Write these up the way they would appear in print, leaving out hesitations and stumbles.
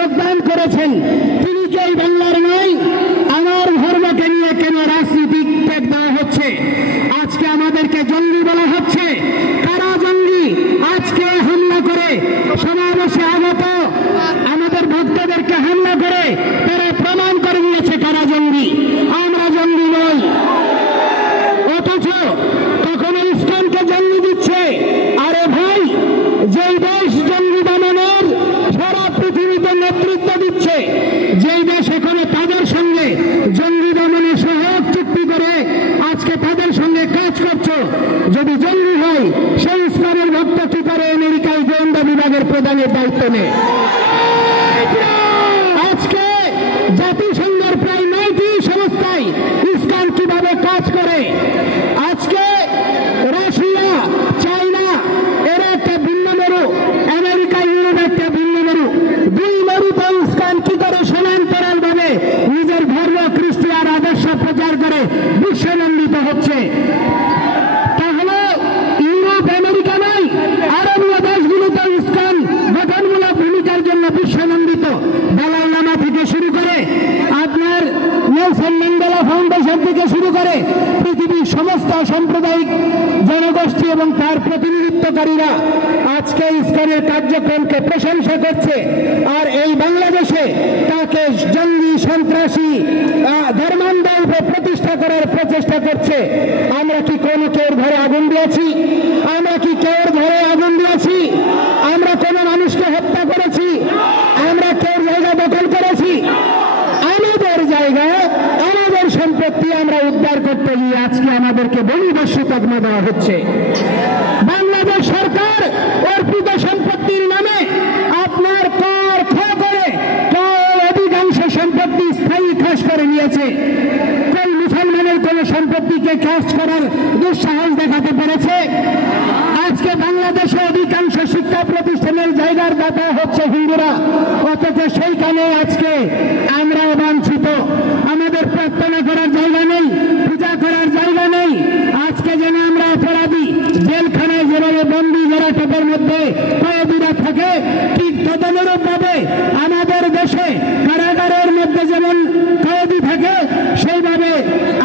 যোগদান করেছেন তিনি কি এই বাংলার নয়? আমার ধর্মকে নিয়ে কেন রাজনীতিক ত্যাগ দেওয়া হচ্ছে? আজকে আমাদেরকে জঙ্গি বলা হচ্ছে। কারা জঙ্গি? আজকে হামলা করে সমাবেশে আগত আমাদের ভক্তদেরকে হামলা করে তারা প্রমাণ করে দিয়েছে কারা জঙ্গি। আমরা জঙ্গি নই। অথচ কখনো ইসলামকে জঙ্গি দিচ্ছে। আরে ভাই, যেই দেশ জঙ্গি দমনের সারা পৃথিবীতে নেতৃত্ব দিচ্ছে, যেই দেশ এখনো তাদের সঙ্গে জঙ্গি দমনের সহায়ক চুক্তি করে আজকে তাদের সঙ্গে কাজ করছে, যদি জঙ্গি হয় সেই ইসলামের ভক্ত কি করে আমেরিকায় গোয়েন্দা বিভাগের প্রধানের দায়িত্ব নেয়? আজকে জাতিসংঘের প্রায় 9টি সংস্থায় ইসলাম কিভাবে কাজ করে? আজকে রাশিয়া, চায়না এরা একটা ভিন্ন মেরু, আমেরিকা, ইউরোপ একটা ভিন্ন মেরু। দুই মেরুতে ইসলাম কি করে সমান্তরাল ভাবে নিজের ধর্ম খ্রিস্টান আদর্শ প্রচার করে বিশ্বনন্দিত হচ্ছে। তাহলে ইউরোপ, আমেরিকা নয়, আরবীয় দেশগুলোতে ইসলাম গঠনমূলক ভূমিকার জন্য বিশ্বনন্দিত। দালাই লামা থেকে শুরু করে আপনার নেলসন ম্যান্ডেলা ফাউন্ডেশন থেকে শুরু করে পৃথিবীর সমস্ত সাম্প্রদায়িক জনগোষ্ঠী এবং তার প্রতিনিধিত্বকারীরা আজকে ইসলামের কার্যক্রমকে প্রশংসা করছে। আর এই বাংলাদেশে তাকে জঙ্গি, সন্ত্রাসী, ধর্মান্ধ প্রতিষ্ঠা করার প্রচেষ্টা করছে। আমরা কি কোনো কেউর ঘরে আগুন দিয়েছি? আমরা কি কেউর ঘরে আগুন দিয়েছি? আমরা কোনো মানুষকে হত্যা করেছি? আমরা কেউর জায়গা দখল করেছি? আমাদের জায়গায় আমাদের সম্পত্তি আমরা উদ্ধার করতে গিয়ে আজকে আমাদেরকে বহির্দস্যু তকমা দেওয়া হচ্ছে। বাংলাদেশ সরকার অর্পিত সম্পত্তির নামে আপনার কর খোয়া করে অধিকাংশ সম্পত্তি স্থায়ী খাস করে নিয়েছে। কোন মুসলমানের কোন সম্পত্তিকে খাস করার দুঃসাহস দেখাতে পেরেছে? আজকে বাংলাদেশে অধিকাংশ শিক্ষা প্রতিষ্ঠানের জায়গার দাতা হচ্ছে হিন্দুরা, অথচ সেইখানে আজকে আমরা বাঞ্ছিত। আমাদের প্রার্থনা করার জায়গা নেই, পূজা করার জায়গা নেই। আজকে যেন আমরা অপরাধী, জেলখানায় যেভাবে বন্দী জেরাটের মধ্যে কয়েদিরা থাকে, ঠিক তদনুরূপ ভাবে আমাদের দেশে কারাগারের মধ্যে যেমন কয়েদি থাকে সেইভাবে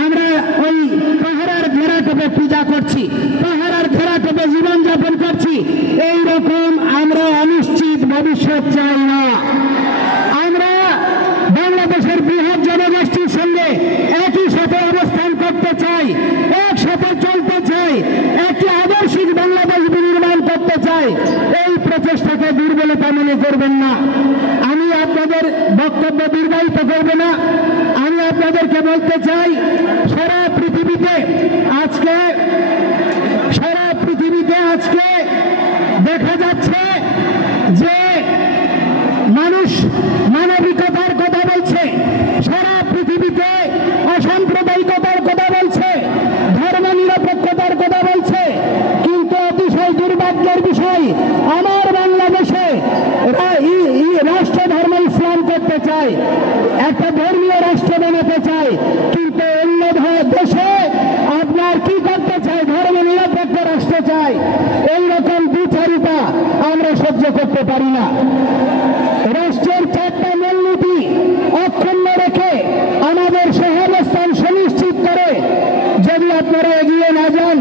আমরা ওই পাহারার ঘেরাটোপে পূজা করছি, পাহারার ঘেরাটোপে জীবনযাপন করছি। এইরকম আমরা অনিশ্চিত ভবিষ্যৎ চাই না। আমরা বাংলাদেশের বৃহৎ জনগোষ্ঠীর সঙ্গে একই সাথে অবস্থান করতে চাই, একসাথে চলতে চাই, একটি আদর্শিক বাংলাদেশ বিনির্মাণ করতে চাই। এই প্রচেষ্টাকে দুর্বলতা মনে করবেন না। আমি আপনাদের বক্তব্য দীর্ঘায়িত করব না। আমি আপনাদেরকে বলতে চাই, সারা পৃথিবীতে আজকে দেখা যাচ্ছে যে মানুষ মানবিকতার কথা বলছে, সারা পৃথিবীতে অসাম্প্রদায়িকতার কথা বলছে, ধর্ম নিরপেক্ষতার কথা বলছে, কিন্তু অতিশয় দুর্ভাগ্যের বিষয় আমার বাংলাদেশে রাষ্ট্র ধর্ম ইসলাম করতে চায়, একটা ধর্মীয় রাষ্ট্র বানাতে চায়, কিন্তু অন্য দেশে আপনার কি করতে চায়? ধর্ম নিরপেক্ষ রাষ্ট্র চায়। এইরকম বিচারিতা আমরা সহ্য করতে পারি না। রাষ্ট্রের 4টা মূলনীতি অক্ষুণ্ণ রেখে আমাদের সহাবস্থান সুনিশ্চিত করে যদি আপনারা এগিয়ে না যান,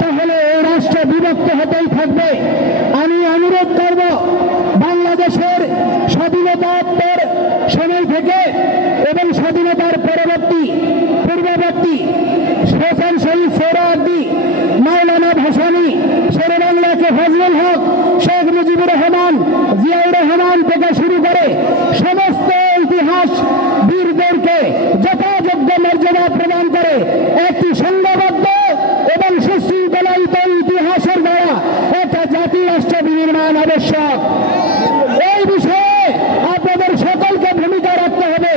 তাহলে এই রাষ্ট্র বিভক্ত হতেই থাকবে। আমি অনুরোধ করব, বাংলাদেশের স্বাধীনতার সময় থেকে এবং স্বাধীনতার পূর্ববর্তী হোসেন শহীদ সোহরাওয়ার্দী, মাওলানা ভাসানী, শেরে বাংলাকে ফজলুল হক, শেখ মুজিবুর রহমান, জিয়াউর রহমান থেকে শুরু করে সমস্ত ইতিহাস বীরদেরকে যথাযোগ্য মর্যাদা প্রদান করে একটি সংঘবদ্ধ এবং সুশৃঙ্খলিত ইতিহাসের দ্বারা একটা জাতি রাষ্ট্র বিনির্মাণ আবশ্যক। এই বিষয়ে আপনাদের সকলকে ভূমিকা রাখতে হবে।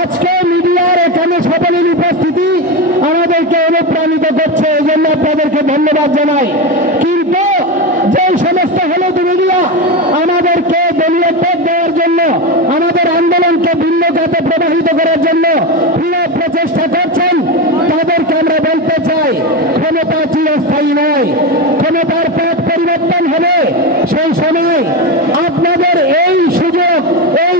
আজকে মিডিয়ার এখানে সকলের উপস্থিতি আমাদেরকে অনুপ্রাণিত করছে, এই জন্য আপনাদেরকে ধন্যবাদ জানাই। কিন্তু যে সমস্ত হলুদ মিডিয়া আমাদেরকে দলীয় পথ দেওয়ার জন্য, আমাদের আন্দোলনকে ভিন্ন খাতে প্রবাহিত করার জন্য প্রচেষ্টা করছেন, তাদেরকে আমরা বলতে চাই, ক্ষমতা চিরস্থায়ী নয়, ক্ষমতার পথ পরিবর্তন হবে। সেই সময় আপনাদের এই সুযোগ, এই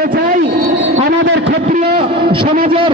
বলতে চাই আমাদের ক্ষত্রিয় সমাজের